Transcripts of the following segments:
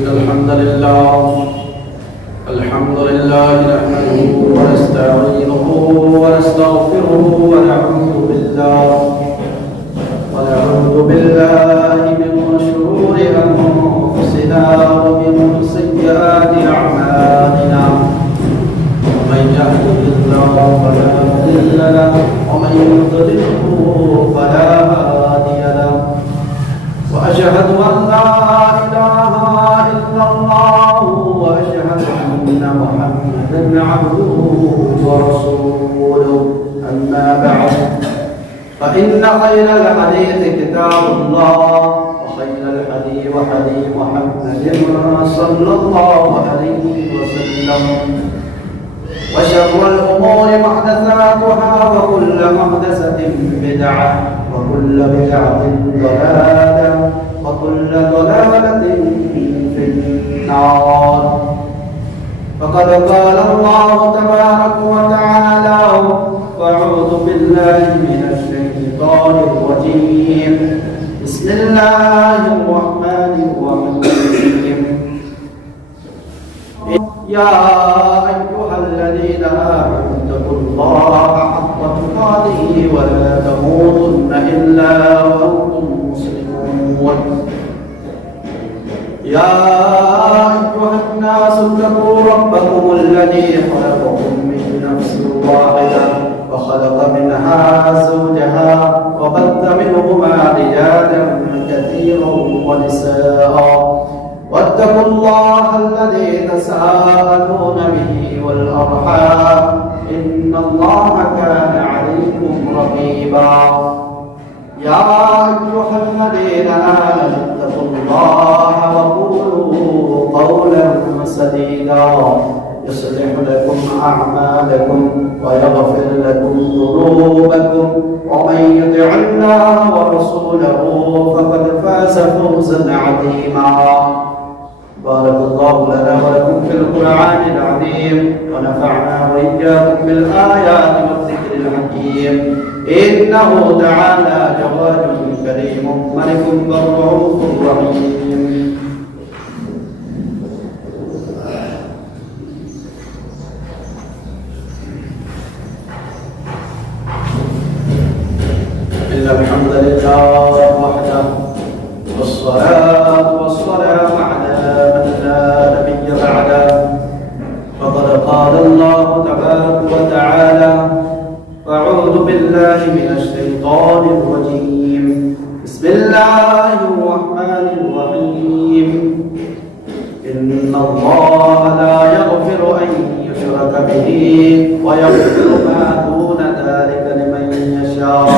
الحمد لله نحمده ونستعينه ونستغفره ونعوذ بالله من شرور أنفسنا ومن سيئات أعمالنا. من يهده الله فلا مضل له ومن يضلله فلا هادي له. وأشهد أن لا إله إلا الله وأشهد أن محمدا عبده ورسوله. أما بعد فإن خير الحديث كتاب الله وخير الهدي هدي محمد صلى الله عليه وسلم. وشر الأمور محدثاتها وكل محدثة بدعة وكل بدعة ضلالة وكل ضلالة في النار. فقد قال الله تبارك وتعالى: أعوذ بالله من الشيطان الرجيم. بسم الله الرحمن الرحيم. يا أيها الذين آمنوا اتقوا الله حق تقاته ولا تموتن إلا وأنتم مسلمون. يا أيها الناس اتقوا ربكم الذي خلقكم من نفس واحدة وخلق منها زوجها وبث منهما رجالا كثيرا ونساء. واتقوا الله الذي تساءلون به والأرحام إن الله كان عليكم رقيبا. يا أيها الذين آمنوا اتقوا الله وقولوا قولا سديدا يصلح لكم أعمالكم ويغفر لكم ذنوبكم ومن يطع الله ورسوله فقد فاز فوزا عظيما. بارك الله لنا ولكم في القرآن العظيم ونفعنا وإياكم بالآيات والذكر الحكيم. إنه تعالى جواد كريم ملك رؤوف رحيم. إن الحمد لله وحده والصلاة والسلام على من لا نبي بعده. فقد قال الله تبارك وتعالى: أعوذ بالله من الشيطان الرجيم. بسم الله الرحمن الرحيم. إن الله لا يغفر أن يشرك به ويغفر ما دون ذلك لمن يشاء.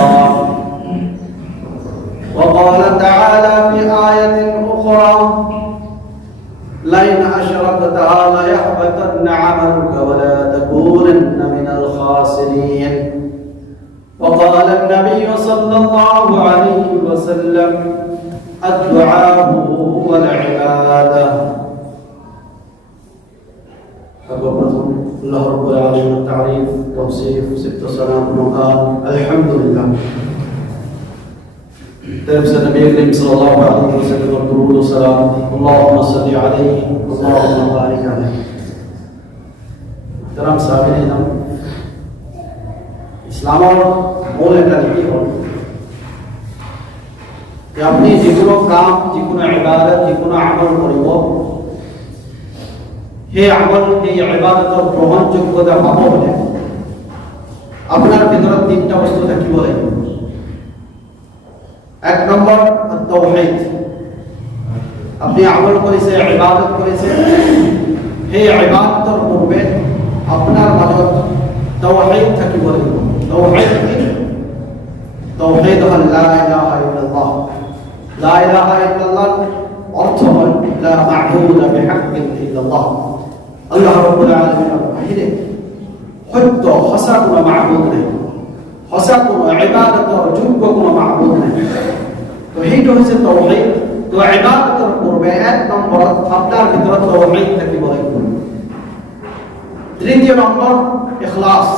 وقال تعالى في آية أخرى: لئن أشركت ليحبطن عملك ولا تكونن من الخاسرين. وقال النبي صلى الله عليه وسلم: الدعاء هو العبادة. الله رب العالمين التعريف توصيف ست صلاة وقال الحمد لله. تلبس النبي الكريم صلى الله عليه وسلم والدرود والسلام. اللهم صل عليه اللهم بارك عليه. ترام সাহাবীরা নাম ইসলামের মূল একটা নীতি হল যে আপনি যে কোনো কাম যে কোনো ইবাদত যে কোনো আমল করিব সেই আমল এই ইবাদতৰ গ্ৰহণযোগ্যতা পাব হলে আপনার ভিতৰত তিনটা বস্তু থাকিব লাগিব। এক নম্বর তাওহীদ। আপনি আমল করেছে ইবাদত করেছে সেই ইবাদতৰ পূর্বে আপনার মাজত তাওহীদ থাকিব লাগিব। তাওহীদ কি? তাওহীদ হল লা ইলাহা ইল্লাল্লাহ। লা ইলাহা ইল্লাল্লাহ অর্থ হল লা মা'বুদ বিহাক্কিন ইল্লাল্লাহ। আল্লাহ রাব্বুল আলামিনের বাহিরে সত্য সঁচা কোনো মা'বুদ নাই, সঁচা কোনো ইবাদতৰ যোগ্য কোনো মা'বুদ নাই। তো সেইটো হৈছে তাওহীদ। তো ইবাদতৰ পূৰ্বে এক নম্বৰত আপনার ভিতৰত তাওহীদ থাকিব লাগিব। দ্বিতীয় নম্বর ইখলাস।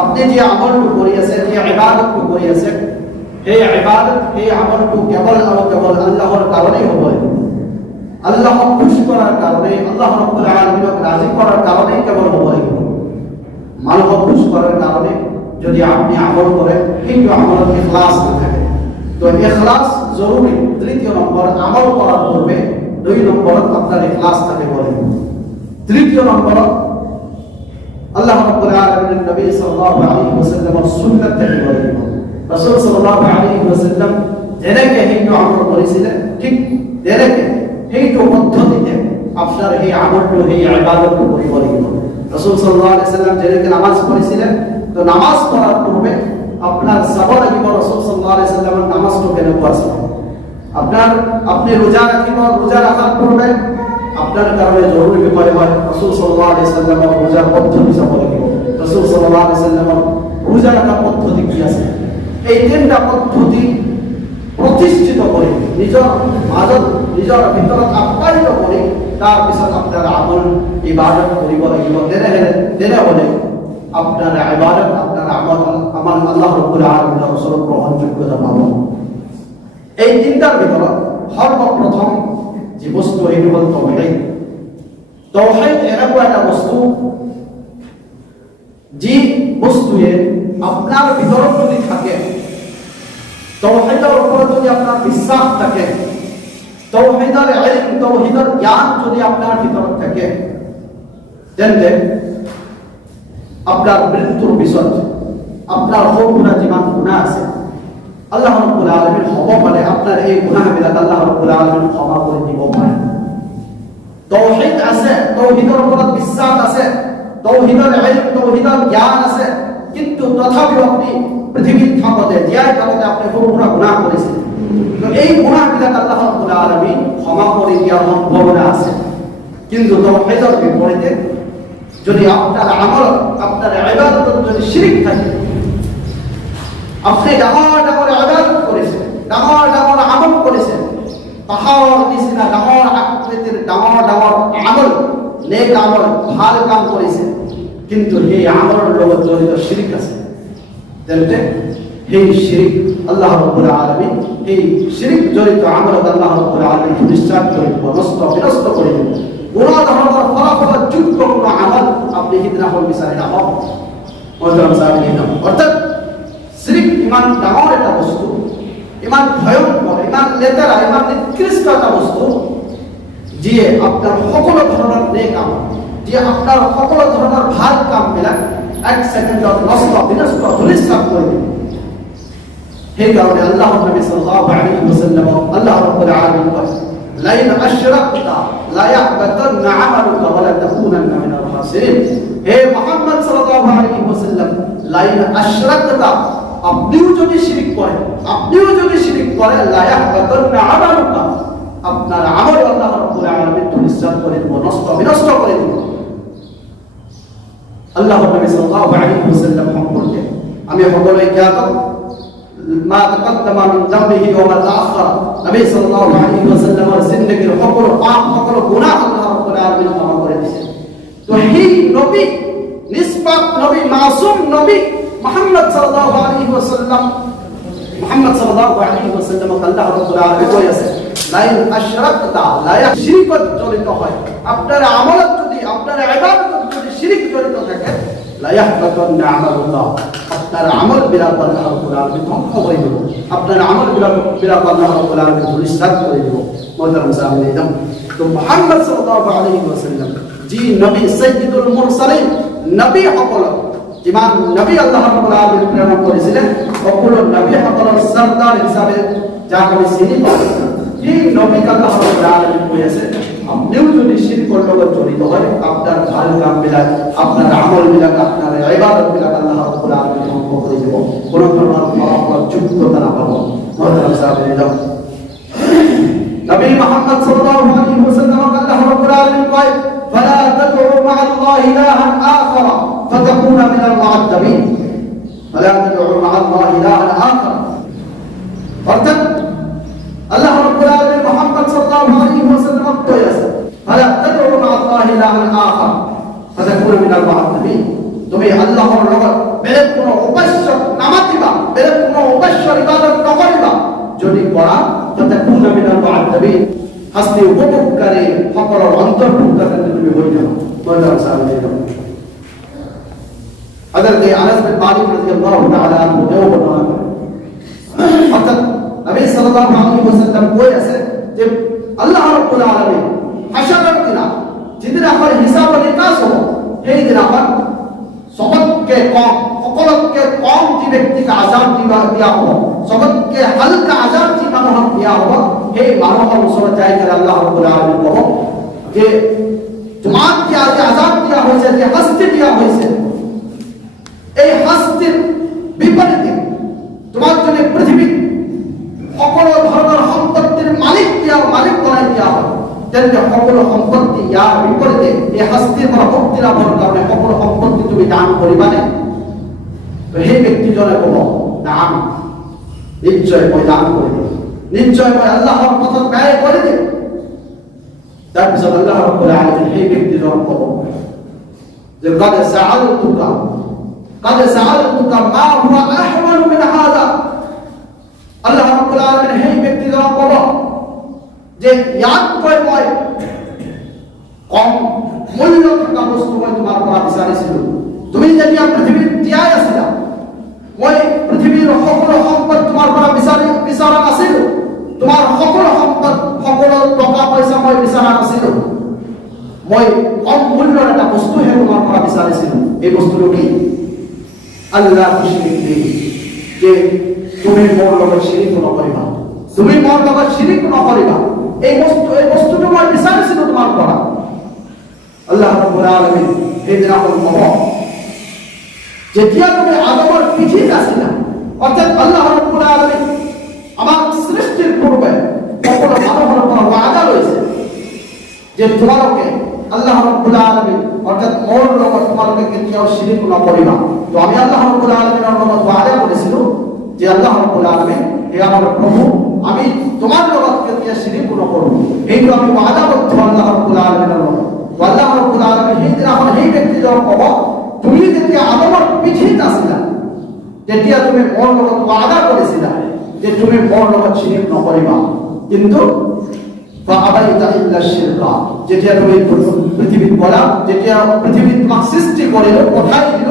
আপনি যে আমলটো কৰি আছে, যে ইবাদতটো কৰি আছে, সেই ইবাদত সেই আমলটো কেৱল আৰু কেৱল আল্লাহৰ কাৰণেই হ'ব। আল্লাহ খুশি করার কারণে, আল্লাহ রাব্বুল আলামিনকে রাজি করার কারণে কেবল হবো এগুলো। মানুষ খুশি করার কারণে যদি আপনি আমল করেন কিন্তু আমলের ইখলাস না থাকে, তো ইখলাস জরুরি। তৃতীয় নম্বর, আমল করার পূর্বে 2 নম্বর আপনার ইখলাস থাকে বলে। তৃতীয় নম্বর, আল্লাহ রাব্বুল আলামিনের নবী সাল্লাল্লাহু আলাইহি ওয়াসাল্লামের সুন্নাত থেকে বলে। রাসূল সাল্লাল্লাহু আলাইহি ওয়াসাল্লাম যেটাকে হিন্দু আমল করেছিলেন, ঠিক যেটাকে হিন্দু পদ্ধতিতে আপনার এই আমলটা, এই ইবাদতটা পরিবর্তিত। রাসূল সাল্লাল্লাহু আলাইহি ওয়াসাল্লাম যেটাকে নামাজ পড়েছিলেন, তো নামাজ পড়ার পূর্বে আপনার সবার আগে রাসূল সাল্লাল্লাহু আলাইহি ওয়াসাল্লামের নামাজটা কেন পড়ছেন। আপনি রোজা রাখিব, রোজা রাখার পূর্বে আপনার কারণে জরুরি ব্যাপারে হয় রাসূল সাল্লাল্লাহু আলাইহি ওয়াসাল্লামের রোজার পদ্ধতি সম্পর্কে দিব। রাসূল সাল্লাল্লাহু আলাইহি ওয়াসাল্লামের রোজা রাখার পদ্ধতি কি আছে, এই 3টা পদ্ধতি প্রতিষ্ঠিত করে নিজের মাঝত, নিজের ভিতরত আপ্যায়িত করে তার পিছত আপনার আমল ইবাদত করিব লাগিব। তেনে হলে আপনার ইবাদত, আপনার আমল আল্লাহ রাব্বুল আলামিনের রাসূলের গ্রহণযোগ্যতা পাব। এই 3টার ভিতৰত সর্বপ্রথম যে বস্তু এইটো হল তাওহীদ। তাওহীদ এনেকুৱা এটা বস্তু যি বস্তুয়ে আপনার ভিতৰত যদি থাকে, তাওহীদের উপর যদি আপনার বিশ্বাস থাকে, তাওহীদের ইলম, তাওহীদের জ্ঞান যদি আপনার ভিতৰত থাকে, তেন্তে আপনার মৃত্যুর পিছত আপনার গুনাহ যিমান গুনাহ আছে আল্লাহ রাব্বুল আলামিন হব পারে আপনার এই গুনাহবিলাক আল্লাহ রাব্বুল আলামিন ক্ষমা করে দিব পারে। তাওহীদ আছে, তাওহীদের উপর বিশ্বাস আছে, তাওহীদের ইলম, তাওহীদের জ্ঞান আছে, কিন্তু তথাপিও আপনি পৃথিবীর থাকতে, জীয়াই থাকতে আপনি পুরো গুনাহ করেছেন, তো এই গুনাহবিলাক আল্লাহ রাব্বুল আলামিন ক্ষমা করে দেওয়ার সম্ভাবনা আছে। কিন্তু তাওহীদের বিপরীতে যদি আপনার আমল, আপনার ইবাদত যদি শিরক থাকে, আপনি ডাঙর ডাঙর ইবাদত করেছেন, ডাঙর ডাঙর আমল করেছেন, পাহাড় নিচিনা ডাঙর আকৃতির ডাঙর ডাঙর আমল, নেক আমল, ভাল কাম করেছেন, কিন্তু সেই আমলের লগত জড়িত শিরক আছে, তেন্তে সেই শিরক আল্লাহ রাব্বুল আলামিন, এই শিরক জড়িত আমল আল্লাহ রাব্বুল আলামিন নিশ্চিত করে দিব, নষ্ট বিনষ্ট করে দিব। কোন ধরনের ফলাফল যোগ্য কোন আমল আপনি হিদনা হল বিচারে না হন। অর্থাৎ শিরক ইমান ডাঙর একটা বস্তু, ইমান ভয়ঙ্কর, ইমান লেতেরা, ইমান নিকৃষ্ট একটা বস্তু, যে আপনার সকল ধরনের নেক আমল, যে আপনার সকল ধরনের ভাল কামবিলাক 1 সেকেন্ডত নষ্ট বিনষ্ট ধূলিসাৎ করে দিবে। সেই কারণে আল্লাহ নবী সাল্লাল্লাহু আলাইহি ওয়াসাল্লাম, আল্লাহ রাব্বুল আলামিন বলেন, লাইন আশরাকতা লা ইয়াহবাতান্না আমালুকা ওয়া লা তাকুনান্না মিনাল খাসিরিন। হে মুহাম্মদ সাল্লাল্লাহু আলাইহি ওয়াসাল্লাম, লাইন আশরাকতা, আপনিও যদি শিরক করেন, লা ইয়াহবাতান্না আমালুকা, আপনার আমল আল্লাহ রাব্বুল আলামিন ধূলিসাৎ করে দিব, নষ্ট বিনষ্ট করে দিব। আল্লাহ নবী সাল্লাল্লাহু আলাইহি ওয়াসাল্লাম সম্পর্কে আমি সকলেই জ্ঞাত, মা তাকাদ্দামা মিন যামবিহি ওয়া মা তাআখার, নবী সাল্লাল্লাহু আলাইহি ওয়াসাল্লামের জিন্দেগীর সকল পাপ, সকল গুনাহ আল্লাহ রাব্বুল আলামিন ক্ষমা করে দিয়েছেন। তো এই নবী, নিষ্পাপ নবী, মাসুম নবী মুহাম্মদ সাল্লাল্লাহু আলাইহি ওয়াসাল্লাম, আল্লাহ রাব্বুল আলামিন কইয়াছেন, লাইন আশরাকতা, লা শিরকত জড়িত হয়, আপনার আমলত যদি, আপনার ইবাদত যদি শিরক জড়িত থাকে, লা ইয়াহবাতান্না আমালুকা, আপনার আমল বিলাক আল্লাহ রাব্বুল আলামিন ধ্বংস করে দেব, আপনার আমল বিলাক আল্লাহ রাব্বুল আলামিন ধূলিসাৎ করে দেব। মুহতারাম সাহাবায়ে, তো মুহাম্মদ সাল্লাল্লাহু আলাইহি ওয়াসাল্লাম জি নবী, সাইয়্যিদুল মুরসালিন, নবী সকল যিমান নবী আল্লাহ রাব্বুল আলামিন প্রেরণ করেছিলেন, সকল নবী সকলের সরদার হিসাবে যাকে আমি চিনি পাই, এই নবী আল্লাহ রাব্বুল আলামিন কইয়াছেন, আপনিও যদি শিরকের লগত জড়িত হয়, আপনার ভাল কামবিলাক, আপনার আমলবিলাক, আপনার ইবাদতবিলাক আল্লাহ রাব্বুল আলামিন ধ্বংস করে দেব, কোন ধরনের ফলাফল যোগ্যতা না পাবো। মুহতারাম সাহাবায়ে, নবী মুহাম্মদ সাল্লাল্লাহু আলাইহি ওয়াসাল্লাম আল্লাহ রাব্বুল আলামিন কয়, ফালা তাদউ মা আল্লাহি ইলাহান আখার ফাতাকুনা মিনাল মুআদ্দাবিন, ফালা তাদউ মা আল্লাহি ইলাহান আখার। অর্থাৎ আল্লাহ রাব্বুল আলামিন মুহাম্মদ সাল্লাল্লাহু আলাইহি ওয়াসাল্লাম কইয়াছেন, ফালা তাদউ মা আল্লাহি ইলাহান আখার ফাতাকুনা মিনাল মুআদ্দাবিন, তুমি আল্লাহর লগত বেলেগ কোনো উপাস্য নামাতিবা, বেলেগ কোনো উপাস্য ইবাদত নকরিবা, যদি করা ফাতাকুনা মিনাল মুআদ্দাবিন, শাস্তি উপভোগকারী সকল অন্তর্ভুক্তকারী তুমি হই না বললাম সাহাবীদের হযরত আনাস বিন মালিক রাদিয়াল্লাহু তাআলা আনহু বর্ণনা করেন অর্থাৎ নবী সাল্লাল্লাহু আলাইহি ওয়াসাল্লাম কইছে যে আল্লাহ রাব্বুল আলামিন হাশরের দিন যেদিন আমার হিসাব নিকাশ হবে সেই দিন আমার সকলকে কম যে ব্যক্তিকে আযাব দিয়া হবে সকলকে হালকা আযাব যে মানুষ দিয়া হবে সেই মানুষের ওসরে যাই করে আল্লাহ রাব্বুল আলামিন বলো যে তোমাকে আজ আযাব দিয়া হয়েছে যে শাস্তি দিয়া হয়েছে এই শাস্তির বিপরীতে তোমার জন্য পৃথিবীর সকল ধরনের সম্পত্তির মালিক বানাই দেওয়া হবে তেমনি সকল সম্পত্তি ইয়ার বিপরীতে এই শাস্তির পর মুক্তি লাভের কারণে সকল সম্পত্তি তুমি দান করিবা না তো সেই ব্যক্তিজনে কব দান নিশ্চয় মই দান করে দেব নিশ্চয় মই আল্লাহর পথে ব্যয় করে দেব তারপর আল্লাহ রাব্বুল আলামিন সেই ব্যক্তিজন কব যে قد سألتك ما هو أحوال من هذا আল্লাহ রাব্বুল আলামিন সেই ব্যক্তিজন কব যে ইয়াদ কয় মই কম মূল্য থাকা বস্তু মই তোমার পৰা বিচাৰিছিল তুমি যেতিয়া পৃথিৱীত তিয়াই আছিলা মই পৃথিৱীৰ সকলো সম্পদ তোমাৰ পৰা বিচাৰা নাছিলো তোমাৰ সকলো সম্পদ সকলো টকা পইচা মই বিচাৰা নাছিলো মই কম মূল্যৰ এটা বস্তুহে তোমাৰ পৰা বিচাৰিছিলো এই বস্তুটো কি আল্লাহ শিরিক নেই যে তুমি মোর লগত শিরিক নকরিবা তুমি মোর লগত শিরিক নকরিবা এই বস্তুটো মই বিচাৰিছিলো তোমাৰ পৰা আল্লাহ রাব্বুল আলামিন এই দিনাখন কব যেতিয়া তুমি আদমৰ পিঠিত আছিলা অর্থাৎ আল্লাহ রাব্বুল আলামিন আমার সৃষ্টির পূর্বে সকল মানুষের উপর ওয়াদা রয়েছে যে তোমাকে আল্লাহ রাব্বুল আলামিন অর্থাৎ মোর লগত তোমাকে কেতিয়াও শিরিক নকরিবা তো আমি আল্লাহ রাব্বুল আলামিনের লগত ওয়াদা করেছিল যে আল্লাহ রাব্বুল আলামিন হে আমার প্রভু আমি তোমার লগত কেতিয়াও শিরিক নকরব এইটো আমি ওয়াদা করতে আল্লাহ রাব্বুল আলামিনের লগত আল্লাহ রাব্বুল আলামিন এই দিন আমার এই ব্যক্তি যখন কব তুমি যেতিয়া আদমৰ পিঠিত আছিলা তেতিয়া তুমি মোর লগত ওয়াদা করেছিলা যে তুমি মোর লগত শিরিক নকরিবা কিন্তু ফাআবাইতা ইল্লা শিরকা যেতিয়া তুমি পৃথিবীত বলা যেতিয়া পৃথিবীত তোমাক সৃষ্টি কৰিল পঠাই দিল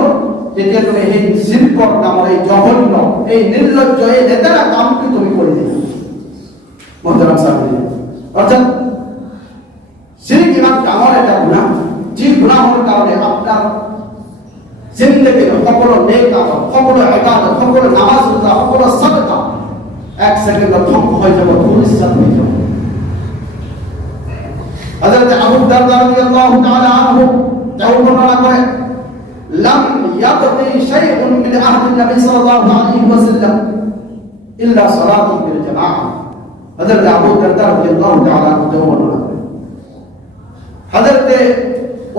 তেতিয়া তুমি এই শিরকৰ নামৰ এই জঘন্য এই নির্লজ্জ এই লেতেৰা কামটো তুমি কৰি দিলা মোহতারাম সাহেব অর্থাৎ শিরক ইমান ডাঙৰ এটা গুনাহ যি গুনাহৰ কাৰণে আপোনাৰ জিন্দেগীৰ সকলো নেক কাম সকলো ইবাদত সকলো নামাজ রোজা সকলো সাদকা এক সেকেন্ডত ধ্বংস হৈ যাব ধূলিসাৎ হৈ যাব হযরত আবু দারদা রাদিয়াল্লাহু তাআলা আনহু তাও বর্ণনা করে লাম ইয়াবকি শাইউন মিন আহদি নবী সাল্লাল্লাহু আলাইহি ওয়াসাল্লাম ইল্লা সালাতুন বিল জামাআহ হযরত আবু দারদা রাদিয়াল্লাহু তাআলা আনহু তাও বর্ণনা করে হযরত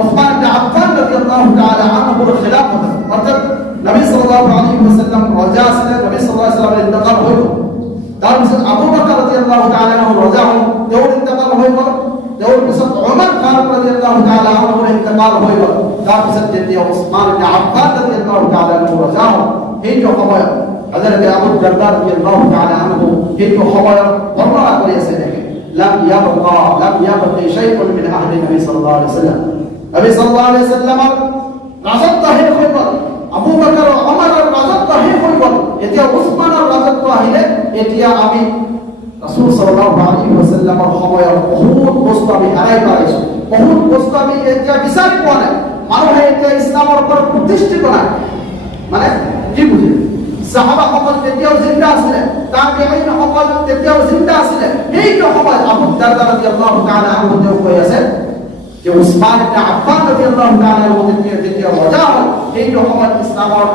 ওসমান ইবনে আফফান রাদিয়াল্লাহু তাআলা আনহুর খিলাফত অর্থাৎ নবী সাল্লাল্লাহু আলাইহি ওয়াসাল্লাম রাজা ছিলেন নবী সাল্লাল্লাহু আলাইহি ওয়াসাল্লামের ইন্তেকাল হলো তারপর আবু বকর রাদিয়াল্লাহু তাআলা আনহু রাজা হন তার ইন্তেকাল হলো তার পিছত ওমর ফারুক রাদিয়াল্লাহু তাআলা আনহুর ইন্তেকাল হলো তারপর যেতিয়া ওসমান ইবনে আফফান রাদিয়াল্লাহু তাআলা আনহু রাজা হন এই সময় হযরত আবু দারদা রাদিয়াল্লাহু তাআলা আনহু এই সময় বর্ণনা করেছে লাম ইয়াবকি শাইউন মিন আহদি নবী সাল্লাল্লাহু আলাইহি ওয়াসাল্লাম নবী সাল্লাল্লাহু আলাইহি ওয়াসাল্লামৰ রাজত্ব শেষ হৈ গ'ল আবু বকর ওমরের রাজত্ব শেষ হৈ গ'ল এতিয়া ওসমানৰ রাজত্ব আহিলে এতিয়া আমি রাসূল সাল্লাল্লাহু আলাইহি ওয়াসাল্লামৰ সময়ৰ বহুত বস্তু আমি হাৰাই পেলাইছো বহুত বস্তু আমি এতিয়া বিচাৰি পোৱা নাই মানুহে এতিয়া ইছলামৰ ওপৰত প্ৰতিষ্ঠিত নাই মানে কি বুজি সাহাবাসকল তেতিয়াও জিন্দা আছিলে তাবিঈনসকল তেতিয়াও জিন্দা আছিলে এইটো সময় আবু দাৰদা রাদিয়াল্লাহু তাআলা আনহু তেওঁ কৈ আছে যে উসমান ইবনে আফফান রাদিয়াল্লাহু তাআলা আনহু যেতিয়া ৰজা হ'ল এইটো সময়ত ইছলামৰ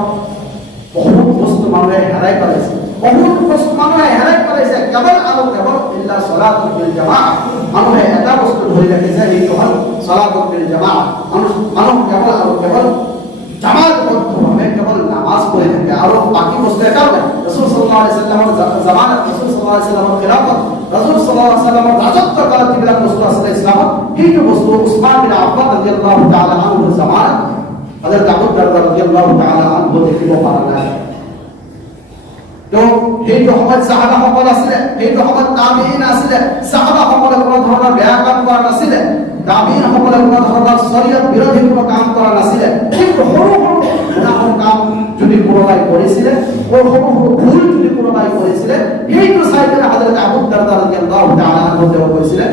বহুত বস্তু মানুহে হেৰাই পেলাইছে বহুত বস্তু মানুহে হেৰাই পেলাইছে কেৱল আৰু কেৱল ইল্লা সালাতুল বিল জামাআহ মানুহে এটা বস্তু ধৰি ৰাখিছে এইটো হ'ল সালাতুল বিল জামাআহ মানুহ কেৱল আৰু কেৱল জামাতবদ্ধভাৱে কেৱল নামাজ পঢ়ি থাকে আৰু বাকী বস্তু এটাও নাই ৰাসূল সাল্লাল্লাহু আলাইহি ওয়াসাল্লামৰ জামানাত ৰাসূল সাল্লাল্লাহু আলাইহি ওয়াসাল্লামৰ খিলাফত ৰাসূল সাল্লাল্লাহু আলাইহি ওয়াসাল্লামৰ ৰাজত্ব কালত যিবিলাক বস্তু আছিল ইছলামত সেইটো বস্তু উসমান বিন আফফান রাদিয়াল্লাহু তাআলা আনহুৰ জামানাত হযরত আবু দারদা রাদিয়াল্লাহু তাআলা আনহু দেখিব পৰা নাই তো সেইটো সময়ত সাহাবাসকল আছিলে, সেইটো সময়ত তাবিঈন আছিলে। সাহাবাসকলে কোনো ধৰণৰ বেয়া কাম কৰা নাছিলে, তাবিঈনসকলে কোনো ধৰণৰ শৰীয়ত বিৰোধী কোনো কাম কৰা নাছিলে। কিন্তু সৰু সৰু গুনাহৰ কাম যদি কোনোবাই কৰিছিলে, সৰু সৰু ভুল যদি কোনোবাই কৰিছিলে, সেইটো চাই পেলাই হযরত আবু দারদা রাদিয়াল্লাহু তাআলা আনহু কৈছিলে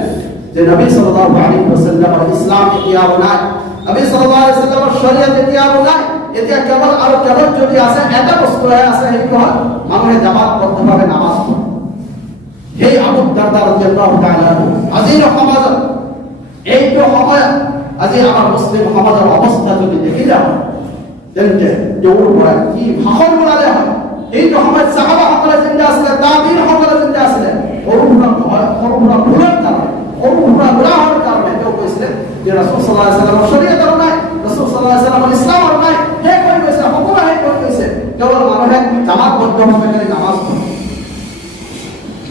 যে নবী সাল্লাল্লাহু আলাইহি ওয়াসাল্লামৰ ইসলাম এতিয়াও নাই, নবী সাল্লাল্লাহু আলাইহি ওয়াসাল্লামৰ শৰীয়ত এতিয়াও নাই। এতিয়া কেৱল আৰু কেৱল যদি আছে এটা বস্তুহে আছে, সেইটো হ'ল মানুহে জামাতবদ্ধভাৱে নামাজ পঢ়ে। সেই আবু দারদা রাদিয়াল্লাহু তাআলা আজিৰ সমাজত এইটো সময়ত আজি আমাৰ মুছলিম সমাজৰ অৱস্থা যদি দেখি যাওঁ, তেন্তে তেওঁৰ পৰা কি ভাষণ বনালে হয়। এইটো সময়ত সাহাবাসকলে জিন্দা আছিলে, তাবিঈনসকলে জিন্দা আছিলে। সৰু সুৰা ভুলৰ কাৰণে, সৰু সুৰা গুনাহৰ কাৰণে তেওঁ কৈছিলে যে ৰাসূল সাল্লাল্লাহু আলাইহি ওয়াসাল্লামৰ শৰীয়ত আৰু নাই, ৰাসূল সাল্লাল্লাহু আলাইহি ওয়াসাল্লামৰ ইছলাম আৰু নাই। সেই কৈ কৈছে, সকলোৱে সেই কৈ কৈছে, কেৱল মানুহে জামাতবদ্ধভাৱে নামাজ পঢ়ে।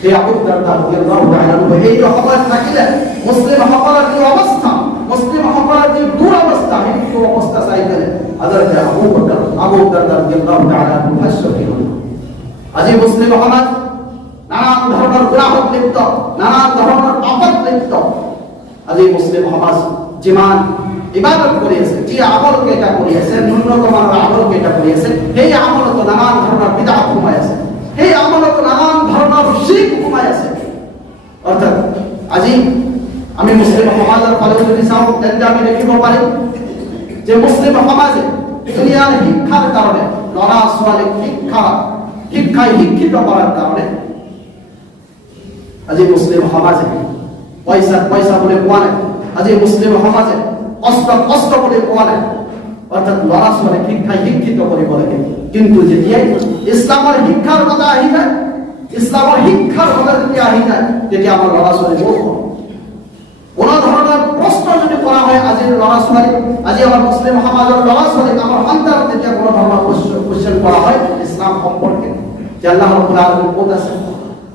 এই আবু দারদা রাদিয়াল্লাহু তাআলা এইটো সময়ত থাকিলে মুছলিমসকলৰ কি অৱস্থা, মুছলিমসকলৰ যি দুৰৱস্থা, সেই দুৰৱস্থা চাই পেলাই হযরত আবু দারদা রাদিয়াল্লাহু তাআলা ভাষ্য দিলেন। আজি মুছলিম সমাজ নানান ধৰণৰ গুনাহত লিপ্ত, নানান ধৰণৰ পাপত লিপ্ত। আজি মুছলিম সমাজ যিমান ইবাদত কৰি আছে, যি আমল কেইটা কৰি আছে, ন্যূনতম আমল কেইটা কৰি আছে, সেই আমলত নানান ধৰণৰ বিদআত সোমাই আছে, সেই আমলত নানান ধৰণৰ শিরক সোমাই আছে। অৰ্থাৎ আজি আমি মুছলিম সমাজৰ ফালে যদি চাওঁ, তেন্তে আমি দেখিব পাৰিম যে মুছলিম সমাজে দুনিয়াৰ শিক্ষাৰ কাৰণে, ল'ৰা ছোৱালীক শিক্ষাই শিক্ষিত কৰাৰ কাৰণে আজি মুছলিম সমাজে পইচা বুলি কোৱা নাই, আজি মুছলিম সমাজে কষ্ট বুলি কোৱা নাই। অৰ্থাৎ ল'ৰা ছোৱালীক শিক্ষাই শিক্ষিত কৰিব লাগে। কিন্তু যেতিয়াই ইছলামৰ শিক্ষাৰ কথা আহি যায়, ইছলামৰ শিক্ষাৰ কথা যেতিয়া আহি যায়, তেতিয়া আমাৰ ল'ৰা ছোৱালী মূৰ্খ। কোনো ধৰণৰ প্ৰশ্ন যদি কৰা হয় আজিৰ ল'ৰা ছোৱালী, আজি আমাৰ মুছলিম সমাজৰ ল'ৰা ছোৱালীক, আমাৰ সন্তানক যেতিয়া কোনো ধৰণৰ কোৱেশ্চন কৰা হয় ইছলাম সম্পৰ্কে, যে আল্লাহ ৰাব্বুল আলামিন ক'ত আছে,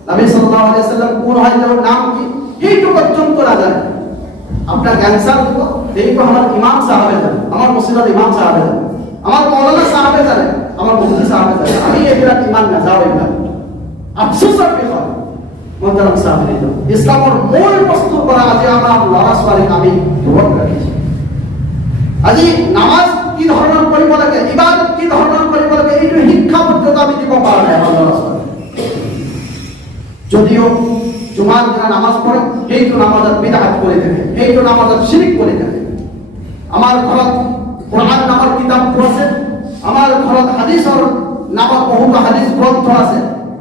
নবী সাল্লাল্লাহু আলাইহি ওয়াসাল্লাম কোন হয়, তেওঁৰ নাম কি, সেইটো পৰ্যন্ত নাজানে, আপনার অ্যান্সার দিব এইটো আমার ইমাম সাহেবে জানে, আমার মসজিদের ইমাম সাহেবে জানে, আমার মৌলানা সাহেবে জানে, আমার মুফতি সাহেবে জানে। আমি এগুলা ইমান নাযাও। এগুলা আফসোসের বিষয় মোহতারাম সাহেব, ইসলামের মূল বস্তু পৰা আজি আমাৰ ল'ৰা ছোৱালীক আমি দূৰত ৰাখিছো। আজি নামাজ কি ধৰণৰ কৰিব লাগে, ইবাদত কি ধৰণৰ কৰিব লাগে, এইটো শিক্ষা পৰ্যন্ত আমি দিব পৰা নাই আমাৰ ল'ৰা ছোৱালী। যদিও জুমার দিনা নামাজ পড়ে, সেইটো নামাজত বিদআত করে থাকে, সেইটো নামাজত শিরক করে থাকে। আমার ঘৰত কোরআন নামৰ কিতাপ আছে, আমার ঘৰত হাদিসৰ নামত বহুতো হাদিস গ্রন্থ আছে,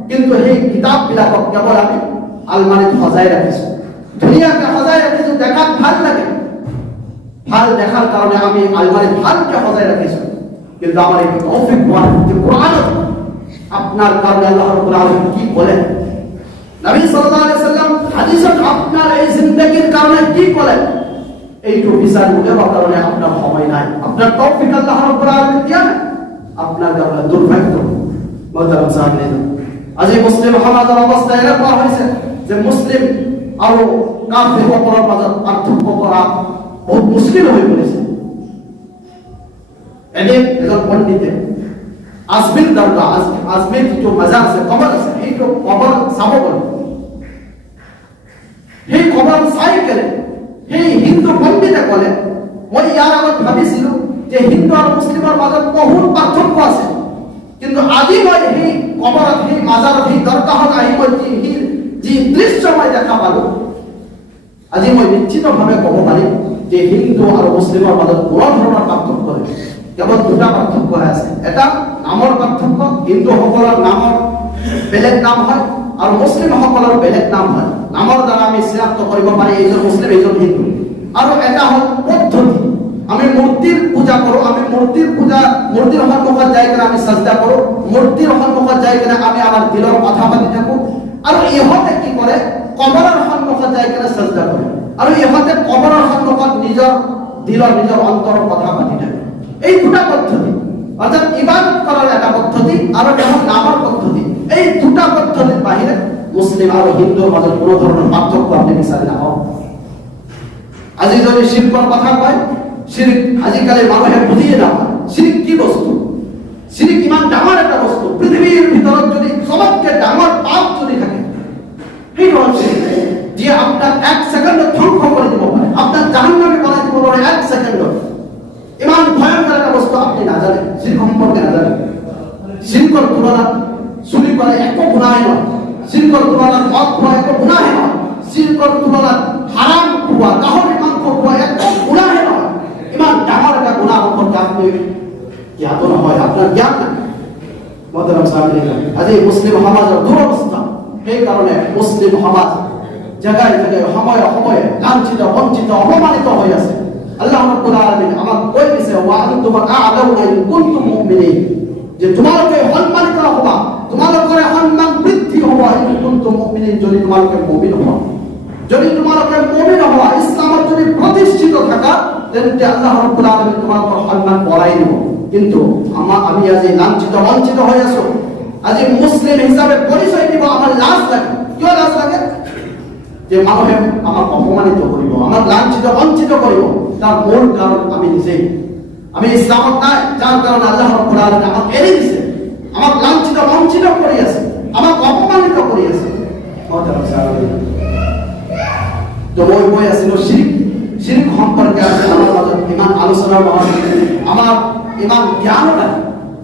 কিন্তু সেই কিতাপবিলাকক কেৱল আমি আলমাৰিত সজাই ৰাখিছো, ধুনীয়াকে সজাই ৰাখিছো, দেখাত ভাল লাগে, ভাল দেখার কারণে আমি আলমারিত ভালকে সজাই রাখিছো। কিন্তু আমার এই তৌফিক হওয়া যে কোরআনত আপনার কারণে আল্লাহ রাব্বুল আলামিন কি বলেন, নবী সাল্লাল্লাহু আলাইহি ওয়াসাল্লাম হাদিসত আপনার এই জিন্দেগীর কারণে কি বলেন, এইটো বিচার উঠাবার কারণে আপনার সময় নাই, আপনার তৌফিক আল্লাহ রাব্বুল আলামিন দিয়া না, আপনার কারণে দুর্ভাগ্য। মোহতারাম সাহাবীন, আজি মুসলিম সমাজের অবস্থা এনেকুৱা হৈছে যে মুসলিম আৰু কাফিৰসকলৰ মাজত পাৰ্থক্য কৰা বহুত মুশকিল হৈ পৰিছে। এদিন এজন পণ্ডিতে আজমিৰ দৰগাহ, আজমিৰ যিটো মাজাৰ আছে, কবৰ আছে, সেইটো কবৰ চাব গ'ল। সেই কবৰ চাই কেনে সেই হিন্দু পণ্ডিতে ক'লে, মই ইয়াৰ আগত ভাবিছিলো যে হিন্দু আৰু মুছলিমৰ মাজত বহুত পাৰ্থক্য আছে, কিন্তু আজি মই সেই কবৰত, সেই মাজাৰত, সেই দৰগাহত আহি মই যি দৃশ্য মই দেখা পালো, আজি মই নিশ্চিতভাৱে ক'ব পাৰিম যে হিন্দু আৰু মুছলিমৰ মাজত কোনো ধৰণৰ পাৰ্থক্য নাই, কেৱল দুটা পাৰ্থক্য আছে। এটা নামৰ পাৰ্থক্য, হিন্দুসকলৰ নামৰ বেলেগ নাম হয় আৰু মুছলিমসকলৰ বেলেগ নাম হয়, নামৰ দ্বাৰা আমি চিনাক্ত কৰিব পাৰি এইজন মুছলিম এইজন হিন্দু। আৰু এটা হ'ল পদ্ধতি, আমি মূৰ্তিৰ পূজা কৰো, আমি মূৰ্তিৰ সন্মুখত যাই কিনে আমি সাজদা কৰো, মূৰ্তিৰ সন্মুখত যাই কিনে আমি আমাৰ দিলৰ কথা পাতি থাকো। আৰু ইহঁতে কি কৰে, কবৰৰ সন্মুখত যাই কিনে সাজদা কৰে, আৰু ইহঁতে কবৰৰ সন্মুখত নিজৰ দিলৰ, নিজৰ অন্তৰৰ কথা পাতি থাকে। এই দুটা পদ্ধতি, অর্থাৎ ইবাদত করার একটা পদ্ধতি আর একটা নামার পদ্ধতি। এই দুটা পদ্ধতির বাহিরে মুসলিম আর হিন্দুর মাঝে কোনো ধরনের পার্থক্য আপনি বিচারে না পাবেন। আজি যদি শিরকের কথা কয়, শিরক আজিকালি মানুষে বুঝিয়ে না শিরক কি বস্তু, শিরক ইমান ডাঙর একটা বস্তু, পৃথিবীর ভিতৰত যদি সবতকে ডাঙৰ পাপ যদি থাকে সেইটো হচ্ছে যে আপনার 1 সেকেন্ডত ধ্বংস করে দিব পারে, আপনার জাহান্নামে বানাই দিব পারে 1 সেকেন্ডত। ইমান ভয়ঙ্কর একটা বস্তু আপনি না জানেন, শিরক সম্পর্কে না জানেন। শিরকের তুলনাত চুরি করা একো গুনাহ নয়, শিরকের তুলনাত মদ খোৱা একো গুনাহ নয়, শিরকের তুলনাত হারাম খোৱা গাহৰি মাংস খোৱা একো গুনাহ নয়। ইমান ডাঙৰ এটা গুনাহ সম্পর্কে আপনি জ্ঞাত নহয়, আপনার জ্ঞান নাই। মহতরম সাহাবীন, আজি মুসলিম সমাজৰ দুৰৱস্থা। সেই কারণে মুসলিম সমাজ জায়গায় জায়গায় সময়ে সময়ে লাঞ্ছিত বঞ্চিত অপমানিত হয়ে আছে। আল্লাহ রাব্বুল আলামিন আমাক কৈ দিছে ওয়া আনতুম আ'লামুনা ইন কুনতুম মুমিনিন, যে তোমালোকে সম্মানিত হবা, তোমালোকৰ সম্মান বৃদ্ধি হব ইন কুনতুম মুমিনিন, যদি তোমালোকে মুমিন হবা। যদি তোমালোকে মুমিন হবা, ইসলামত যদি প্রতিষ্ঠিত থাকা, তেন্তে আল্লাহ রাব্বুল আলামিন তোমালোকৰ সম্মান বঢ়াই দিব। কিন্তু আমি আজি লাঞ্ছিত বঞ্চিত হয়ে আছো। আজি মুসলিম হিসাবে পরিচয় দিব আমার লাজ লাগে। কিয় লাজ লাগে? যে মানুহে আমাক অপমানিত কৰিব, আমাক লাঞ্ছিত বঞ্চিত কৰিব। তার মূল কারণ আমি নিজেই। আমি ইসলামত নাই, যার কারণে আল্লাহ রাব্বুল আলামিন আমাক এড়ে দিছে, আমাক লাঞ্ছিত বঞ্চিত কৰি আছে, আমাক অপমানিত কৰি আছে। তো মই আছিলো শিরক সম্পর্কে আমার মাজত ইমান আলোচনা নহয়, আমার ইমান জ্ঞান নাই।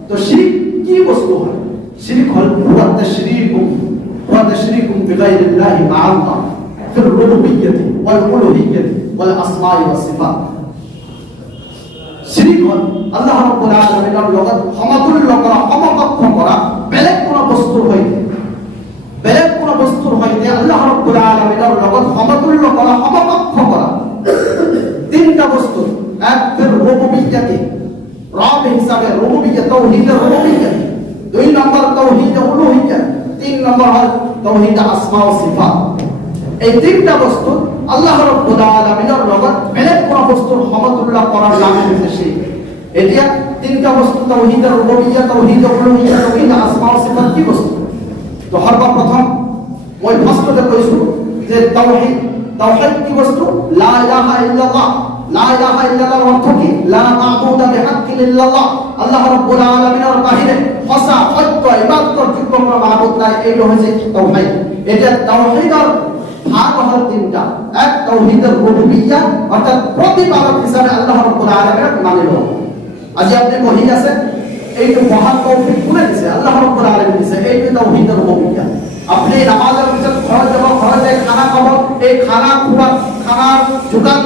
তো শিরক কি বস্তু হয়? শিরক হল হুয়া তাশরীকুম বিগাইরিল্লাহি মা'আল্লাহ ফির রুবুবিয়্যাতি ওয়াল উলুহিয়্যাতি ওয়াল আসমা'i ওয়াস সিফাত। শিরক হল আল্লাহ রাব্বুল আলামিনের লগত সমতুল্য করা, সমকক্ষ করা বেলেগ কোন বস্তুর হইতে আল্লাহ রাব্বুল আলামিনের লগত সমতুল্য করা, সমকক্ষ করা। তিনটা বস্তু, এক ফির রুবুবিয়্যাতি, রব হিসাবে রুবুবিয়্যাত, তাওহীদের রুবুবিয়্যাত। 2 নম্বর তাওহীদ উলুহিয়্যাত, 3 নম্বর হল তাওহীদ আসমা ও সিফাত। এই তিনটা বস্তু আল্লাহ রাব্বুল আলামিনের লগত বেলেগ কোন বস্তুর সমতুল্য করার নামে হচ্ছে শিরক। এটা তিনটা বস্তু, তাওহীদের রুবুবিয়্যাত, তাওহীদ উলুহিয়্যাত, তাওহীদ আসমা ও সিফাত কি বস্তু? তো সর্বপ্রথম মই ফার্স্টতে কৈছো যে তাওহীদ কি বস্তু? লা ইলাহা ইল্লাল্লাহ। লা ইলাহা ইল্লাল্লাহর অর্থ কি? লা মা'বুদা বিহাক্কিন ইল্লাল্লাহ। আল্লাহ রাব্বুল আলামিনের বাহিরে সঁচা সত্য ইবাদতের যোগ্য কোনো মাবুদ নাই। এইটা হচ্ছে তাওহীদ। এটা তাওহীদের ভাগ হল তিনটা। এক তাওহীদের রুবুবিয়্যাহ, অর্থাৎ প্রতিপালক হিসাবে আল্লাহ রাব্বুল আলামিনের মানি লওয়া। আজি আপনি বহি আছে, এইটো মহান তৌফিক কোনে দিছে? আল্লাহ রাব্বুল আলামিন দিছে। এইটো তাওহীদের রুবুবিয়্যাহ। আপনি নামাজের পিছত ঘর যাব, ঘরে যাই খানা খাব, এই খানা খানার যোগান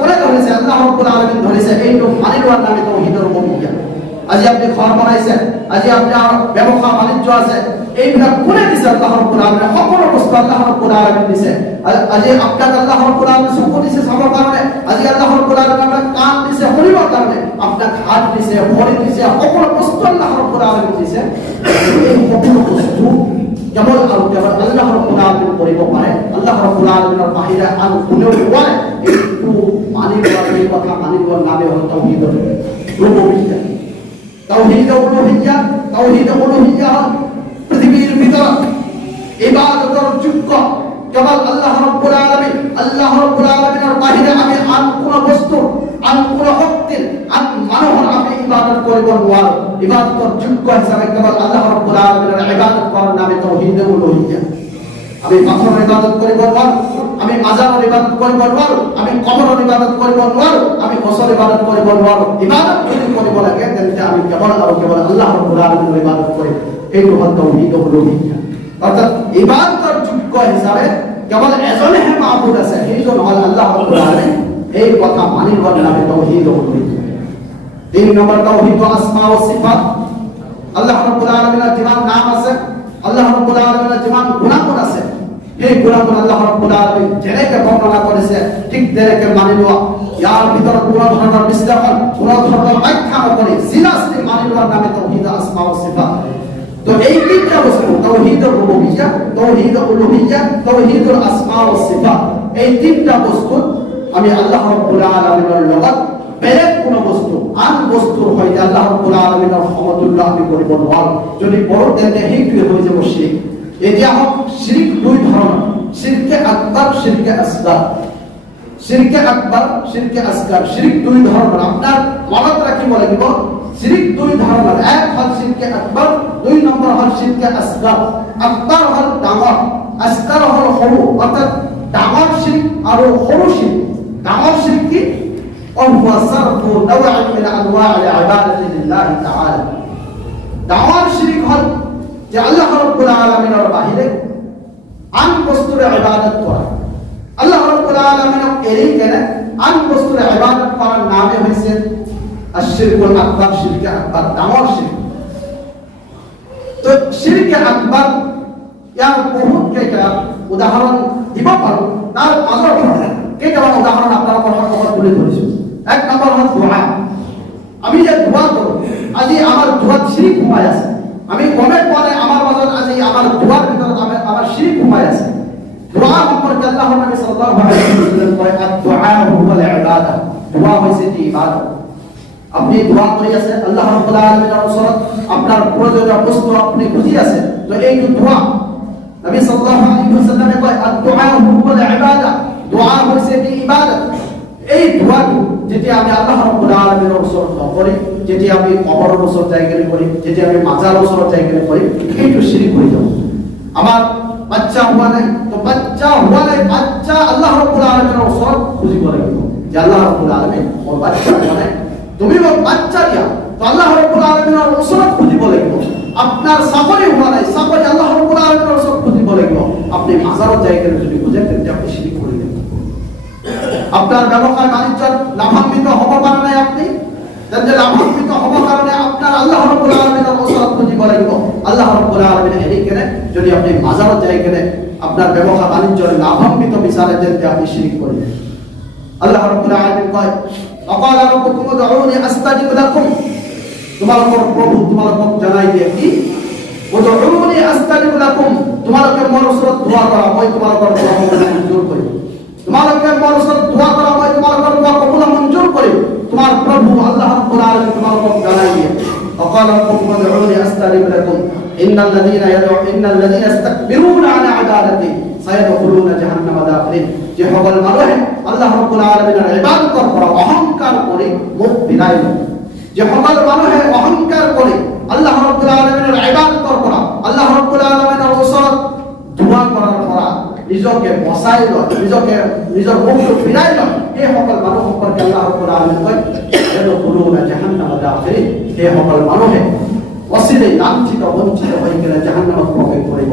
করে ধরেছে আল্লাহ রাব্বুল আলামিন ধরেছে। এইটো মানি লওয়ার নামে তাওহীদের রুবুবিয়্যাহ। আজি আপনি ঘর বানাইছেন, আজি আপনার ব্যবসা বাণিজ্য আছে, এইবিলাক কোনে দিছে? আল্লাহ রাব্বুল আলামিন। সকল বস্তু আল্লাহ রাব্বুল আলামিন দিছে। আজি আপনার আল্লাহ রাব্বুল আলামিন চকু দিছে চাবৰ কাৰণে, আজি আল্লাহ রাব্বুল আলামিন আপনার কান দিছে শুনিবৰ কাৰণে, আপনার হাত দিছে, ভৰি দিছে, সকল বস্তু আল্লাহ রাব্বুল আলামিন দিছে। এই সকল বস্তু কেবল আৰু কেবল আল্লাহ রাব্বুল আলামিন কৰিব পাৰে। আল্লাহ রাব্বুল আলামিনৰ বাহিৰে আন কোনেও নোৱাৰে। এইটো মানি লোৱাৰ, এই কথা মানি লোৱাৰ নামে হ'ল তাওহীদৰ রুবুবিয়্যাহ। তাওহীদ উলুহিয়্যাহ পৃথিবীর ভিতর ইবাদতের যোগ্য কেবল আল্লাহ রাব্বুল আলামিন। আল্লাহ রাব্বুল আলামিনের বাহিরে আমি আন কোন বস্তু, আন কোন শক্তির, আন মানুহৰ আমি ইবাদত কৰিব নোৱাৰো। ইবাদতের যোগ্য হিসাবে কেবল আল্লাহ রাব্বুল আলামিনের ইবাদত করার নামে তাওহীদ উলুহিয়্যাহ। আমি পাথরের ইবাদত কৰিব নোৱাৰো, আমি মাজারের ইবাদত কৰিব নোৱাৰো, আমি কবরের ইবাদত কৰিব নোৱাৰো, আমি গছৰ ইবাদত কৰিব নোৱাৰো। ইবাদত যদি কৰিব লাগে তেন্তে আমি কেবল আৰু কেবল আল্লাহ রাব্বুল আলামিনের ইবাদত কৰিম। এইটো হ'ল তাওহীদ উলুহিয়্যাহ। অর্থাৎ ইবাদতের যোগ্য হিসাবে কেবল এজনেহে মাবুদ আছে, সেইজন হ'ল আল্লাহ রাব্বুল আলামিন। এই কথা মানি লোৱাৰ নামে তাওহীদ উলুহিয়্যাহ। 3 নম্বর তাওহীদ আসমা ও সিফাত। আল্লাহ রাব্বুল আলামিনের যিমান নাম আছে, আল্লাহ রাব্বুল আলামিনের যিমান গুণাগুণ আছে, এই গুণাগুণ আল্লাহ রাব্বুল আলামিন যেনেকে বর্ণনা করেছে ঠিক তেনেকে মানি লোৱা। ইয়াৰ ভিতৰত কোনো ধৰণৰ বিশ্লেষণ, কোনো ধৰণৰ ব্যাখ্যা নকৰি সিধাসিধি মানি লোৱাৰ নামে তাওহীদ আসমা ও সিফাত। তো এই তিনটা বস্তু, তাওহীদুর রুবুবিয়্যাহ, তাওহীদ উলুহিয়্যাহ, তাওহীদুল আসমা ও সিফাত, এই তিনটা বস্তু আমি আল্লাহ রাব্বুল আলামিনের লগত বেলেগ কোন বস্তু, আন বস্তুর হইতে আল্লাহ রাব্বুল আলামিনের সমতুল্য আমি কৰিব নোৱাৰো। যদি কৰোঁ তেন্তে সেইটোৱে হৈ যাব শিরক। এতিয়া হওক শিরক দুই ধৰণৰ, শিরকে আকবার, শিরকে আসগার। শিরকে আকবার, শিরকে আসগার, শিরক দুই ধৰণৰ। আপনার মনত রাখিব লাগিব শিরক দুই ধরনের, এক হল শিরকে আকবার, দুই নম্বর হল শিরকে আসগর। আকবার হল ডাঙর, আসগর হল সৰু, অর্থাৎ ডাঙর শিরক আর সৰু শিরক। ডাঙর শিরক কি? وهو صرف نوع من انواع العباده لله تعالى। ডাঙর শিরক হল যে আল্লাহ রাব্বুল আলামিনের বাহিরে আন বস্তুর ইবাদত করা। আল্লাহ রাব্বুল আলামিন এরই কেন আন বস্তুর ইবাদত করার নামে হয়েছে আশ-শিরকুল আকবার, শিরকে আকবার, ডাঙর শিরক। তো শিরকে আকবার ইয়ার বহুত কেটা উদাহরণ দিব পারো, তার মাজৰ কেটা উদাহরণ আপনারা কথা তুলে ধরেছি। এক নম্বর হল দোয়া। আমি যে দোয়া করব, আজি আমার দোয়া শিরক ঘুমাই আছে, আমি গমে পরে আমার মাজত আজি আমার দোয়ার ভিতৰত আমার শিরক ঘুমাই আছে। দোয়া সম্পর্কে আল্লাহর নবী সাল্লাল্লাহু আলাইহি ওয়াসাল্লাম কয় আদ-দুআ হুয়াল ইবাদা, দোয়া হইছে কি ইবাদত। আপনি দোয়া করি আছে আল্লাহ রাব্বুল আলামিনের ওসরত, আপনার প্রয়োজনীয় বস্তু আপনি বুঝি আছে, তো এই যে দোয়া নবী সাল্লাল্লাহু আলাইহি ওয়াসাল্লাম কয় আদ-দুআ হুয়াল ইবাদা, দোয়া হইছে কি ইবাদত। এই দোয়াটি যেটি আমি আল্লাহ রাব্বুল আলামিনের ওসরত করি, যেটি আমি কবরের ওসরত যাই গেলে করি, যেটি আমি মাজার ওসরত যাই গেলে করি, এইটো শিরক হয়ে যাবে। আমার বাচ্চা হওয়া নাই, তো বাচ্চা হওয়া নাই, বাচ্চা আল্লাহ রাব্বুল আলামিনের ওসরত খুঁজি করে গেল যে আল্লাহ রাব্বুল আলামিন ওর বাচ্চা হওয়া নাই, তুমি ওর বাচ্চা দিয়া তো আল্লাহ রাব্বুল আলামিনের ওসরত খুঁজি বলে গেল। আপনার চাকরি হওয়া নাই, চাকরি আল্লাহ রাব্বুল আলামিনের ওসরত খুঁজি বলে গেল। আপনি মাজারত যাই গেলে যদি বুঝেন কিন্তু আপনি শিরক করে গেলেন। আপনার ব্যবসায় বাণিজ্য লাভান্বিত হব পারে নাই, আপনি যে লাভান্বিত হব কারণে আপনার আল্লাহ রাব্বুল আলামিনের ওসরত খুঁজি বলে গেল। আল্লাহ রাব্বুল আলামিন এই কেনে যদি আপনি মাজারত যাই গেলে আপনার ব্যবসা বাণিজ্য লাভান্বিত বিচারে যেতে আপনি শিরক করেন। আল্লাহ রাব্বুল আলামিন কয় وقال ربكم ادعوني استجب لكم, তোমাদের প্রভু তোমাদের জানাই দিয়ে কি ادعوني استجب لكم, তোমাদের মরসরত দোয়া করা হয়, তোমাদের দোয়া মঞ্জুর করি। তোমাদের মরসরত দোয়া করা হয়, তোমাদের দোয়া কবুল মঞ্জুর করি। তোমার প্রভু আল্লাহ রাব্বুল আলামিন তোমাদের জানাই দিয়ে وقال ربكم ادعوني استجب لكم ان الذين يستكبرون عن عبادتي سيدخلون جهنم داخلين। যে সকল মানুষ আল্লাহ রাব্বুল আলামিনের ইবাদত করে অহংকার করে মুখ ফিরায়, যে সকল মানুষ অহংকার করে আল্লাহ রাব্বুল আলামিনের ইবাদত করে আল্লাহ রাব্বুল আলামিনের ওসরত দোয়া করার পর নিজকে বসাই লয়, নিজের মুখ ফিরাই লয়, এই সকল মানুষ সম্পর্কে আল্লাহ রাব্বুল আলামিন কয় ইয়াদখুলুনা জাহান্নাম দাখিলিন। এই সকল মানুষ অসিলে লাঞ্ছিত বঞ্চিত হয়ে গেলে জাহান্নামে প্রবেশ করিব।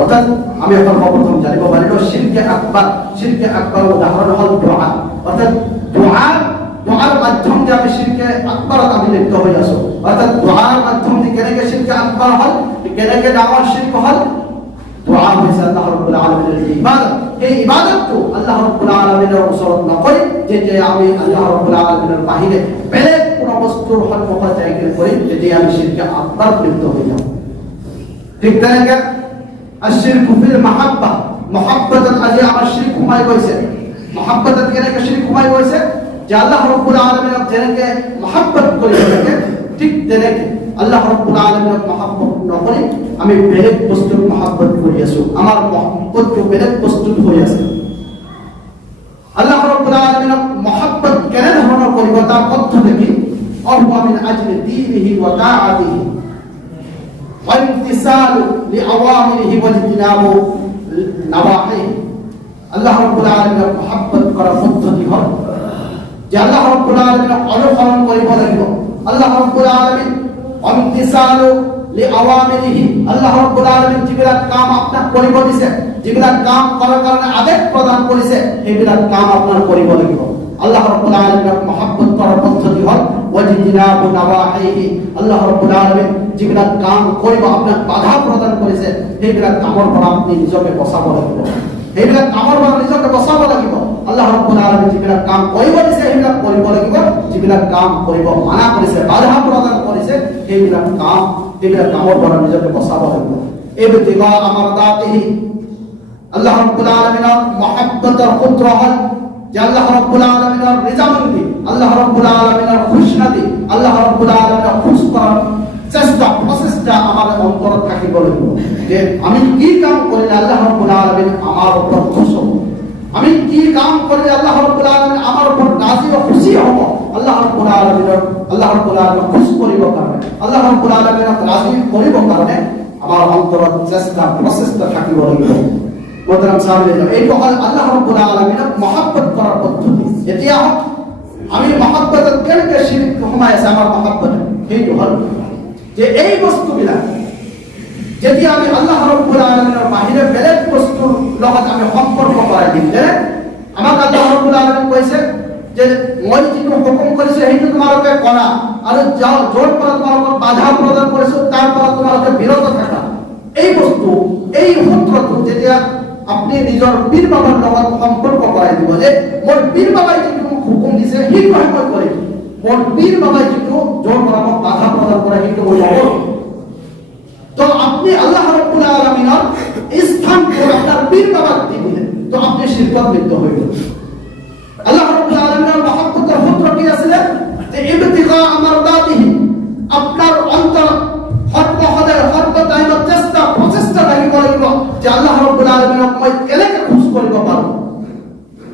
অর্থাৎ আমি এখন প্রথম জানিব পারিব শিরকে আকবার। শিরকে আকবার উদাহরণ হল দোয়া, অর্থাৎ দোয়ার মাধ্যম দিয়ে আমি শিরকে আকবার আমি লিপ্ত হয়ে আসো। অর্থাৎ দোয়ার মাধ্যম দিয়ে কেনেকে শিরকে আকবার হল, কেনেকে ডাঙর শিরক হল। দোয়া হইছে আল্লাহ রাব্বুল আলামিনের ইবাদত। এই ইবাদতটো আল্লাহ রাব্বুল আলামিনের ওসরত নকরি, যে আমি আল্লাহ রাব্বুল আলামিনের বাহিরে বেলেগ কোন বস্তুর সম্মুখে যাই করি, যে আমি শিরকে আকবার লিপ্ত হয়ে যাব। ঠিক তেনে আশ-শিরকু ফিল মাহাব্বা, মুহাব্বতাত আজি আমার শিরক ঘুমাই গইছে। মুহাব্বতাত কেনেকে শিরক ঘুমাই গইছে যে আল্লাহ রাব্বুল আলামিন যেনেকে মুহাব্বত করি থাকে, ঠিক তেনেকে আল্লাহ রাব্বুল আলামিন মুহাব্বত নকরি আমি বেলেগ বস্তুর মুহাব্বত করি আছো, আমার মুহাব্বত বেলেগ বস্তুর হয়ে আছে। আল্লাহ রাব্বুল আলামিন মুহাব্বত কেন ধরনের করিব তার পদ্ধতি কি? অহুয়া মিন আজলি দীনিহি ওয়া তাআতিহি والامتثال لأوامره واجتناب نواهيه। আল্লাহ রাব্বুল আলামিনের মুহাব্বত করার পদ্ধতি হল যে আল্লাহ রাব্বুল আলামিনের অনুসরণ করিব লাগিব। আল্লাহ রাব্বুল আলামিন ইমতিসাল লিআওয়ামিরিহি, আল্লাহ রাব্বুল আলামিন যেবিলাক কাম আপনাক কৰিব দিছে, যেবিলাক কাম কৰাৰ কাৰণে আদেশ প্ৰদান কৰিছে, সেইবিলাক কাম আপোনাৰ কৰিব লাগিব। আল্লাহ রাব্বুল আলামিনের মুহাব্বত করার পদ্ধতি হল ওয়াজিতনাবু নাওয়াহিহি। আল্লাহ রাব্বুল আলামিন যেবিলাক কাম কৰিব আপনাক বাধা প্ৰদান কৰিছে, সেইবিলাক কামৰ পৰা আপনি নিজকে বচাব লাগিব। সেইবিলাক কামৰ পৰা নিজকে বচাব লাগিব। আল্লাহ রাব্বুল আলামিন যেবিলাক কাম কৰিব দিছে সেইবিলাক কৰিব লাগিব, যেবিলাক কাম কৰিব মানা কৰিছে, বাধা প্ৰদান কৰিছে, সেইবিলাক কামৰ পৰা নিজকে বচাব লাগিব। ইবতিগা আমারদাতিহি, আল্লাহ রাব্বুল আলামিনের মুহাব্বতের সূত্র হল যে আল্লাহ রাব্বুল আলামিনের রিজামন্দি, আল্লাহ রাব্বুল আলামিনের খুশনাদি, আল্লাহ রাব্বুল আলামিনের খুশ করার চেষ্টা প্রচেষ্টা আমার অন্তর থাকিব লাগিব। যে আমি কি কাম করলে আল্লাহ রাব্বুল আলামিন আমার উপর খুশ হব, আমি কি কাম করলে আল্লাহ রাব্বুল আলামিন আমার উপর রাজি ও খুশি হব, আল্লাহ রাব্বুল আলামিন খুশ করিব কারণে, আল্লাহ রাব্বুল আলামিন রাজি করিব কারণে আমার অন্তর চেষ্টা প্রচেষ্টা থাকিব লাগিব। মোহতারাম সাহাবীরা, এই হল আল্লাহ রাব্বুল আলামিনের মহব্বত করার পদ্ধতি। এতিয়া আমি মহব্বতের কেনকে শিরক কমাই আছে আমার মহব্বত, সেইটো হল যে এই বস্তুবিলাক যদি আমি আল্লাহ রাব্বুল আলামিনের বাহিরে বেলেগ বস্তুৰ লগত আমি সম্পৰ্ক কৰাই দিম, যে আমাক আল্লাহ রাব্বুল আলামিন কৈছে যে মই যিটো হুকুম কৰিছো সেইটো তোমালোকে কৰা, আৰু য'ৰ পৰা তোমালোকক বাধা প্ৰদান কৰিছো তাৰ পৰা তোমালোকে বিৰত থাকা। এই বস্তু এই সূত্ৰটো যেতিয়া আপুনি নিজৰ পীৰ বাবাৰ লগত সম্পৰ্ক কৰাই দিব, যে মোৰ পীৰ বাবাই যিটো মোক হুকুম দিছে সেইটোহে মই কৰিম, মোৰ পীৰ বাবাই যিটো য'ৰ পৰা মোক বাধা প্ৰদান কৰে সেইটো মই নকৰোঁ, তো আপনি আল্লাহ রাব্বুল আলামিনের স্থানকে আপনার পীর বাবাক দিয়ে দিলেন, তো আপনি শিরকত লিপ্ত হয়ে গেলেন। আল্লাহ রাব্বুল আলামিনের মহব্বতের সূত্র কি আছে যে ইবতিগা মারদাতিহি, আপনার অন্তর সর্বদাই প্রচেষ্টা থাকিব লাগিব যে আল্লাহ রাব্বুল আলামিনক মই কেনেকে খুশ কৰিব পাৰো।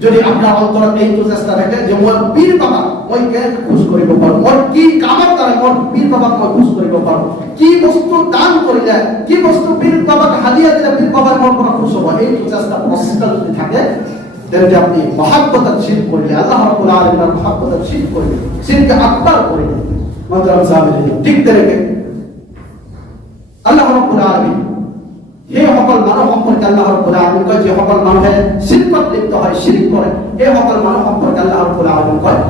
যদি আপনার অন্তৰত এই চেষ্টা থাকে যে মোৰ পীর বাবা মই কেনেকে খুশ কৰিব পাৰো, মই কি কামৰ দ্বাৰা মোৰ পীর বাবাক মই খুশ কৰিব পাৰো, কি বস্তু দান কৰিলে, কি বস্তু পীর বাবাক হাদিয়া দিলে পীর বাবা মোৰ পৰা খুশ হ'ব, এই চেষ্টা প্রচেষ্টা যদি থাকে তাহলে আপনি মহব্বতের শিরক করলে, আল্লাহ রাব্বুল আলামিনের মহব্বতের শিরক করলে, শিরক আকবার করলে। মোহতারাম সাহাবীরা, ঠিক তেমনি আল্লাহ রাব্বুল আলামিন এই সকল মানুহ সম্পর্কে আল্লাহ রাব্বুল আলামিন কয় যে সকল মানুহে শিরকত লিপ্ত হয়, শিরক করে, এই সকল মানুহ সম্পর্কে আল্লাহ রাব্বুল আলামিন কয়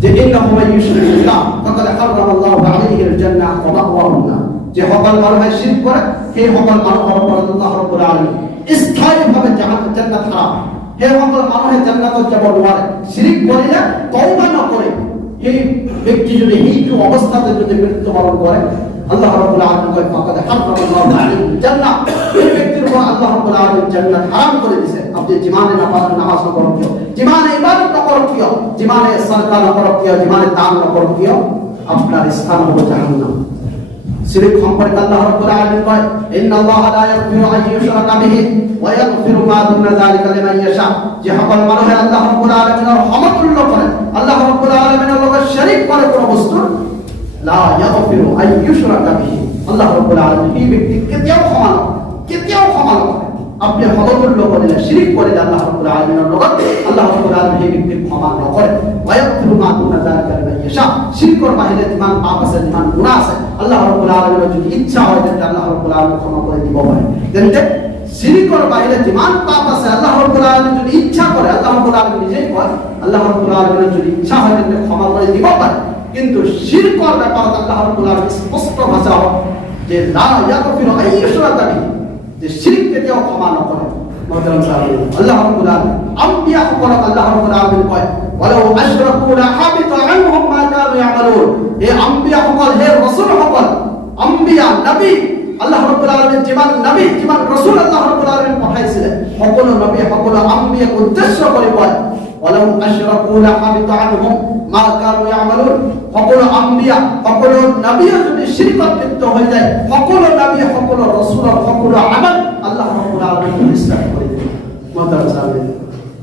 যে ইন্নাহু মান ইউশরিক বিল্লাহ ফাকাদ হারামাল্লাহু আলাইহিল জান্নাহ ওয়া মাওয়াহুন নার, যে সকল মানুহে শিরক করে সেই সকল মানুষের উপর আল্লাহ রাব্বুল আলামিন স্থায়ীভাবে জান্নাত হারাম, সেই সকল মানুহে জান্নাতত যাব নোৱাৰে। শিরক কৰিলে তওবা নকৰে এই ব্যক্তি যদি এইটো অৱস্থাতে যদি মৃত্যুবৰণ কৰে, আল্লাহ রাব্বুল আলামিন কয় ফাকাদ হারামাল্লাহু আলাইহিল জান্নাহ, এই ব্যক্তির উপর আল্লাহ রাব্বুল আলামিন জান্নাত হারাম করে দিয়েছে। আপনি জীবনে নামাজ নকরো কিয়, জীবনে ইবাদত নকরো কিয়, জীবনে সাদকা নকরো কিয়, জীবনে দান নকরো কিয়, আপনার স্থান হবে জাহান্নাম। শিরক সম্পর্কে আল্লাহ রাব্বুল আলামিন কয় ইন্নাল্লাহা লা ইয়াগফিরু আন ইউশরাকা বিহি ওয়া ইয়াগফিরু মা দুনা যালিকা লিমান ইয়াশা, যে সকল মানুষ আল্লাহ রাব্বুল আলামিনের সমতুল্য করে, আল্লাহ রাব্বুল আলামিনের লগে শরীক করে কোন বস্তু, লা ইয়াগফিরু আন ইউশরাকা বিহি, আল্লাহ রাব্বুল আলামিন এই ব্যক্তি কেতিয়াও ক্ষমা নকরে। আপনি সমতুল্য করিলে শিরক করিলে আল্লাহ রাব্বুল আলামিনের লগে আল্লাহ রাব্বুল আলামিন এই ব্যক্তি ক্ষমা নকরে। ওয়া ইয়াগফিরু মা দুনা যালিকা লিমান ইয়াশা, শিরকের বাহিরে যিমান পাপ আছে, যিমান গুনাহ আছে, আল্লাহ রাব্বুল আলামিনের যদি ইচ্ছা হয় তাহলে আল্লাহ রাব্বুল আলামিন ক্ষমা করে দিব পারে। কিন্তু শিরকের বাহিরে যিমান পাপ আছে আল্লাহ রাব্বুল আলামিন যদি ইচ্ছা করে, আল্লাহ রাব্বুল আলামিন নিজেই কয় আল্লাহ রাব্বুল আলামিনের যদি ইচ্ছা হয় তাহলে ক্ষমা করে দিব পারে। কিন্তু শিরকের ব্যাপারে আল্লাহ রাব্বুল আলামিন স্পষ্ট ভাষা যে লা ইয়াগফিরু আন ইউশরাকা বিহি, যে শিরক কেতিয়াও ক্ষমা নকৰে। মোহতারাম সাহাবীরা, আল্লাহ রাব্বুল আলামিন আম্বিয়া সকলক আল্লাহ রাব্বুল আলামিন কয় ওয়ালাউ আশরাকু লা হাবিতা আনহুম মা কানু ইয়ামালুন, এই আম্বিয়া সকল, হে রাসূল সকল, আম্বিয়া নবী আল্লাহ রাব্বুল আলামিন জীবন নবী জীবন রাসূল আল্লাহ রাব্বুল আলামিন পাঠাইছিলেন, সকল নবী সকল আম্বিয়া উদ্দেশ্য করে বলে ওয়ালাউ আশরাকু লা হাবিতা আনহুম মা কানু ইয়ামালুন, সকল আম্বিয়া সকল নবী যদি শিরকত লিপ্ত হয়ে যায়, সকল নবী সকল রাসূল সকল আমল আল্লাহ রাব্বুল আলামিন নিষ্কাশ করে দেন। মোহতারাম সাহাবীরা,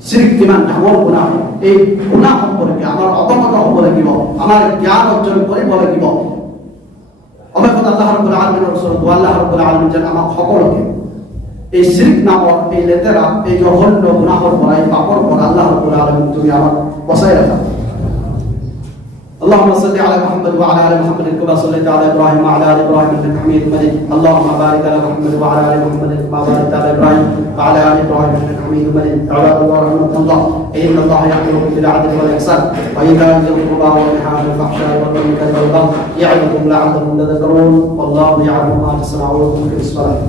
শিরক কিমান ডাঙৰ গুনাহ, এই গুনাহ সম্পৰ্কে আমাৰ অৱগত হ'ব লাগিব, আমাৰ জ্ঞান অৰ্জন কৰিব লাগিব। অৱগত আল্লাহ ৰাব্বুল আলামিনৰ ওচৰত আল্লাহ ৰাব্বুল আলামিন যেন আমাক সকলোকে এই শিরক নামৰ এই লেতেৰা এই জঘন্য গুনাহৰ পৰা, এই পাপৰ পৰা আল্লাহ ৰাব্বুল আলামিন তুমি আমাক বচাই ৰাখা। اللهم صل على محمد وعلى ال محمد كما صليت على ابراهيم وعلى ال ابراهيم انك حميد مجيد. اللهم بارك على محمد وعلى ال محمد كما باركت على ابراهيم وعلى ال ابراهيم انك حميد مجيد. عباد الله رحمكم الله، ان الله يأمر بالعدل والاحسان وايتاء ذي القربى وينهى عن الفحشاء والمنكر والبغي يعظكم لعلكم تذكرون. والله يعلم ما تصنعون. في الصلاه